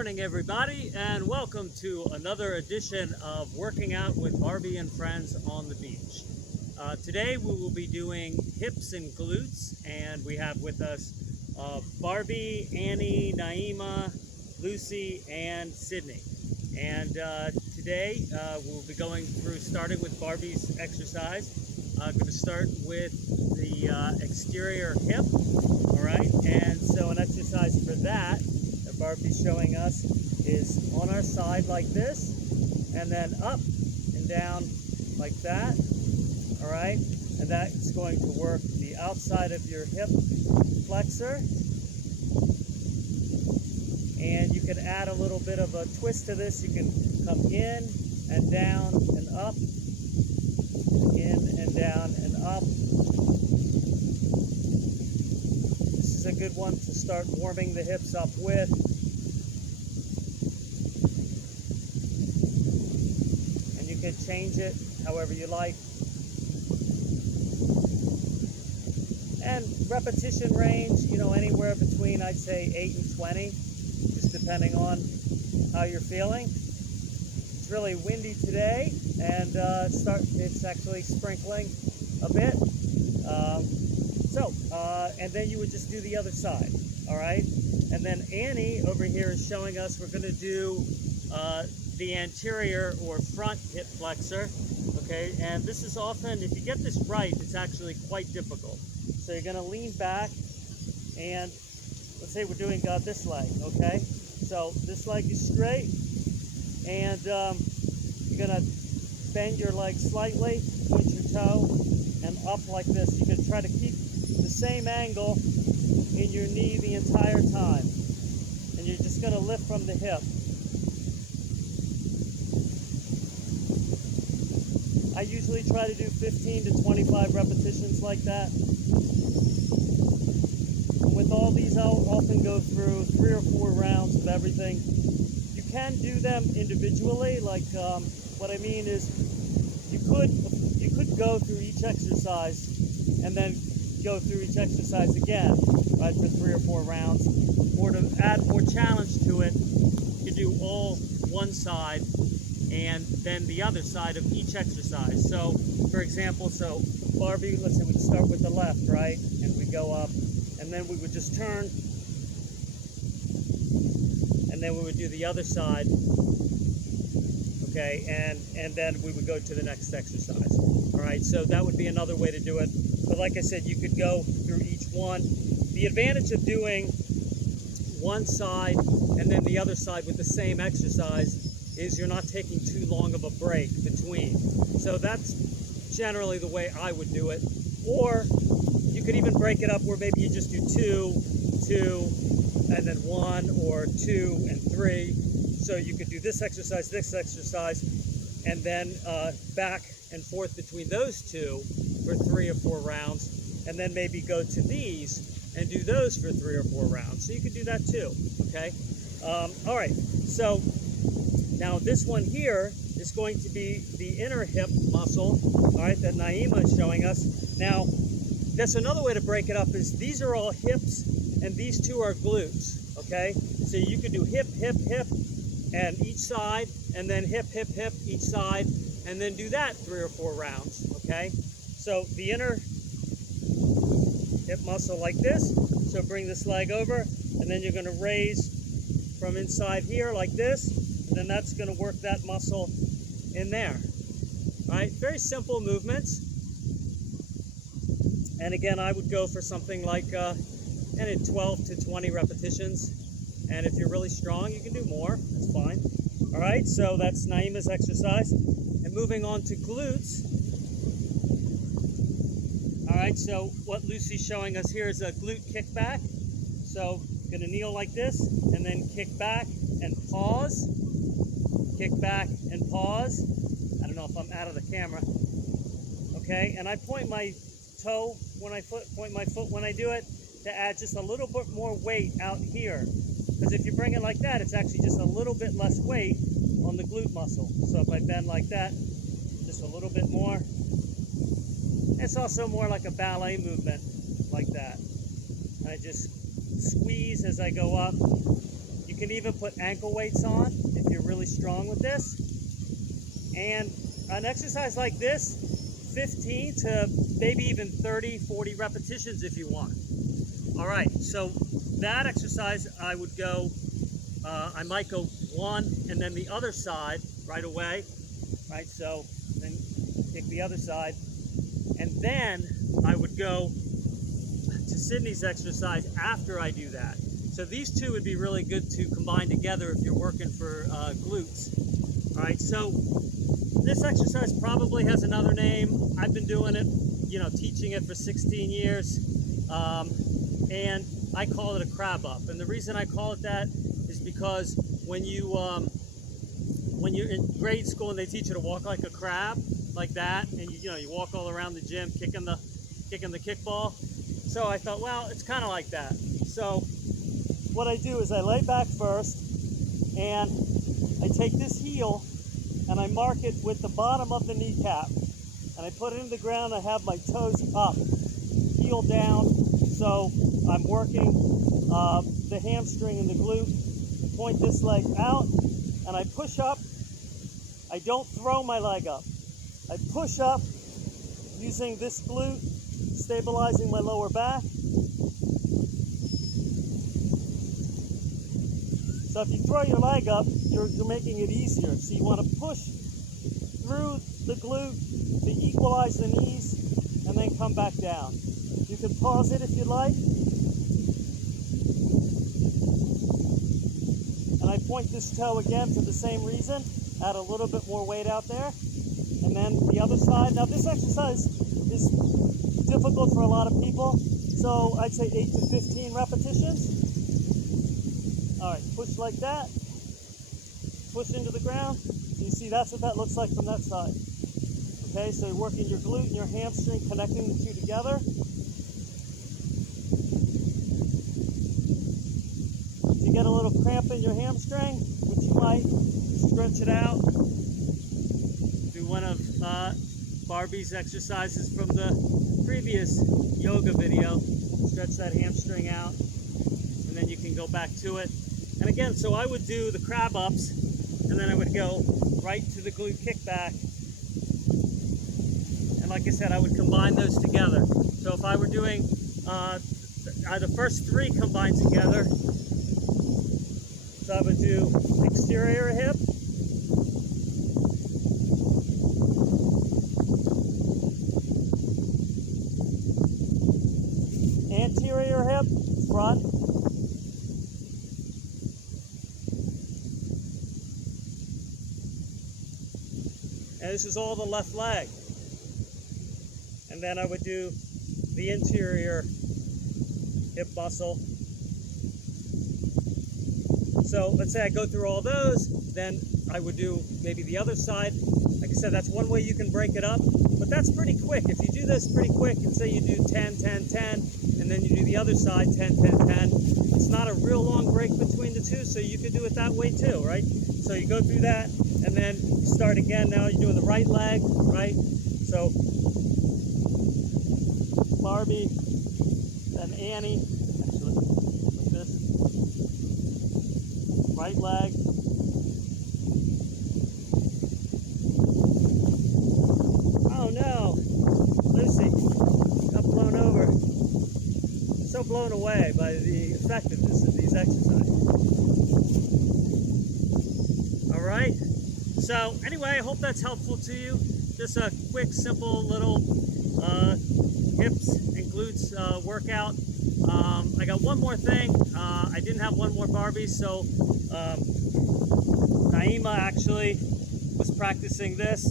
morning, everybody, and welcome to another edition of Working Out with Barbie and Friends on the Beach. Today we will be doing hips and glutes, and we have with us Barbie, Annie, Nyeema, Lucy, and Sydney. And today we'll be going through, starting with Barbie's exercise. I'm going to start with the exterior hip, all right? And so an exercise for that Barbie's showing us is on our side like this, and then up and down like that, all right? And that's going to work the outside of your hip flexor. And you can add a little bit of a twist to this. You can come in and down and up, in and down and up. This is a good one to start warming the hips up with. And you can change it however you like. And repetition range, anywhere between, I'd say, 8 and 20, just depending on how you're feeling. It's really windy today, and it's actually sprinkling a bit. And then you would just do the other side, all right? And then Annie over here is showing us we're going to do the anterior or front hip flexor, okay? And this is often, if you get this right, it's actually quite difficult. So you're going to lean back, and let's say we're doing this leg, okay? So this leg is straight, and you're going to bend your leg slightly, point your toe, and up like this. You can try to keep the same angle in your knee the entire time. And you're just going to lift from the hip. I usually try to do 15 to 25 repetitions like that. With all these, I'll often go through 3 or 4 rounds of everything. You can do them individually. Like what I mean is, you could go through each exercise and then go through each exercise again, right, for 3 or 4 rounds. Or to add more challenge to it, you do all one side and then the other side of each exercise. So, for example, Barbie, let's say we start with the left, right, and we go up, and then we would just turn, and then we would do the other side, okay, and then we would go to the next exercise. All right, so that would be another way to do it. But like I said, you could go through each one. The advantage of doing one side and then the other side with the same exercise is you're not taking too long of a break between. So that's generally the way I would do it. Or you could even break it up where maybe you just do 2, and then 1, or 2 and 3. So you could do this exercise, and then back and forth between those two for 3 or 4 rounds, and then maybe go to these and do those for 3 or 4 rounds. So you could do that too, okay? All right, so now this one here is going to be the inner hip muscle, all right, that Nyeema is showing us. Now, that's another way to break it up is these are all hips and these two are glutes, okay? So you could do hip, hip, hip, and each side, and then hip, hip, hip, each side, and then do that 3 or 4 rounds, okay? So the inner hip muscle like this, so bring this leg over, and then you're gonna raise from inside here like this, and then that's gonna work that muscle in there, all right? Very simple movements. And again, I would go for something like 12 to 20 repetitions. And if you're really strong, you can do more, that's fine. All right, so that's Nyeema's exercise. And moving on to glutes. All right, so what Lucy's showing us here is a glute kickback. So you're gonna kneel like this, and then kick back and pause. Kick back and pause. I don't know if I'm out of the camera. Okay, and I point my toe when I point my foot when I do it to add just a little bit more weight out here. Because if you bring it like that, it's actually just a little bit less weight on the glute muscle. So if I bend like that, just a little bit more. It's also more like a ballet movement, like that. I just squeeze as I go up. You can even put ankle weights on if you're really strong with this. And an exercise like this, 15 to maybe even 30, 40 repetitions if you want. All right, so that exercise I would go, I might go one and then the other side right away, right? So then kick the other side. And then I would go to Sydney's exercise after I do that. So these two would be really good to combine together if you're working for glutes. All right, so this exercise probably has another name. I've been doing it, teaching it for 16 years. And I call it a crab up. And the reason I call it that is because when you're in grade school and they teach you to walk like a crab, like that, and you walk all around the gym kicking the kickball. So I thought, well, it's kind of like that. So what I do is I lay back first, and I take this heel and I mark it with the bottom of the kneecap, and I put it in the ground. I have my toes up, heel down, so I'm working the hamstring and the glute. Point this leg out, and I push up. I don't throw my leg up. I push up using this glute, stabilizing my lower back. So if you throw your leg up, you're making it easier. So you want to push through the glute to equalize the knees and then come back down. You can pause it if you like. And I point this toe again for the same reason. Add a little bit more weight out there. And then the other side. Now this exercise is difficult for a lot of people. So I'd say 8 to 15 repetitions. All right, push like that. Push into the ground. So you see that's what that looks like from that side. Okay, so you're working your glute and your hamstring, connecting the two together. If you get a little cramp in your hamstring, which you might, stretch it out. Do one of Barbie's exercises from the previous yoga video. Stretch that hamstring out, and then you can go back to it. And again, so I would do the crab ups, and then I would go right to the glute kickback. And like I said, I would combine those together. So if I were doing the first three combined together, so I would do exterior hip, anterior hip, front, and this is all the left leg. And then I would do the interior hip muscle. So let's say I go through all those, then I would do maybe the other side. Like I said, that's one way you can break it up, but that's pretty quick. If you do this pretty quick, and say you do 10, 10, 10, and then you do the other side, 10, 10, 10, it's not a real long break between the two, so you could do it that way too, right? So you go through that, and then you start again. Now you're doing the right leg, right? So Barbie, then Annie, actually, like this. Right leg. Oh no, Lucy got blown over. So blown away by the effectiveness of these exercises. All right. So anyway, I hope that's helpful to you. Just a quick, simple little hips and glutes workout. I got one more thing. I didn't have one more Barbie, so Nyeema actually was practicing this.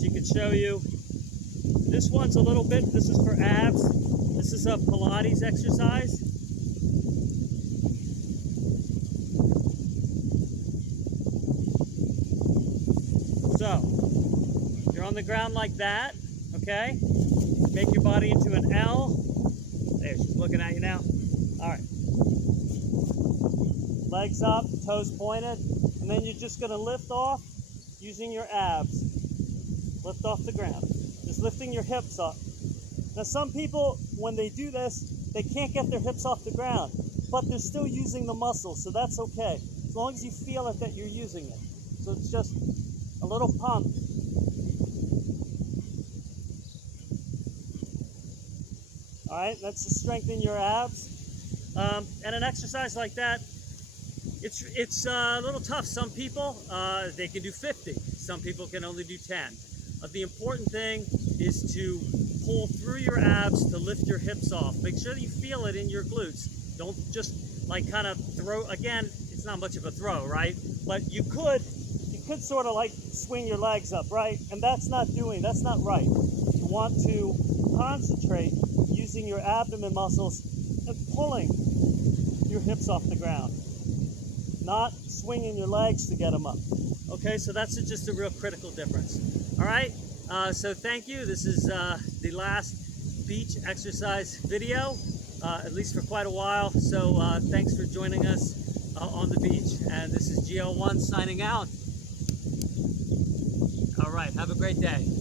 She could show you. This one's a little bit, this is for abs. This is a Pilates exercise. So, you're on the ground like that, okay? Make your body into an L. There, she's looking at you now. All right. Legs up, toes pointed, and then you're just gonna lift off using your abs. Lift off the ground. Just lifting your hips up. Now some people, when they do this, they can't get their hips off the ground. but they're still using the muscle, so that's okay. As long as you feel it that you're using it. So it's just a little pump. All right, that's to strengthen your abs. And an exercise like that, it's a little tough. Some people, they can do 50. Some people can only do 10. The important thing is to pull through your abs to lift your hips off. Make sure that you feel it in your glutes. Don't just like kind of throw. Again, it's not much of a throw, right? But you could sort of like swing your legs up, right? And that's not right. You want to concentrate using your abdomen muscles and pulling your hips off the ground, not swinging your legs to get them up. Okay, so that's just a real critical difference. All right, so thank you. This is the last beach exercise video, at least for quite a while. So thanks for joining us on the beach. And this is GL1 signing out. All right, have a great day.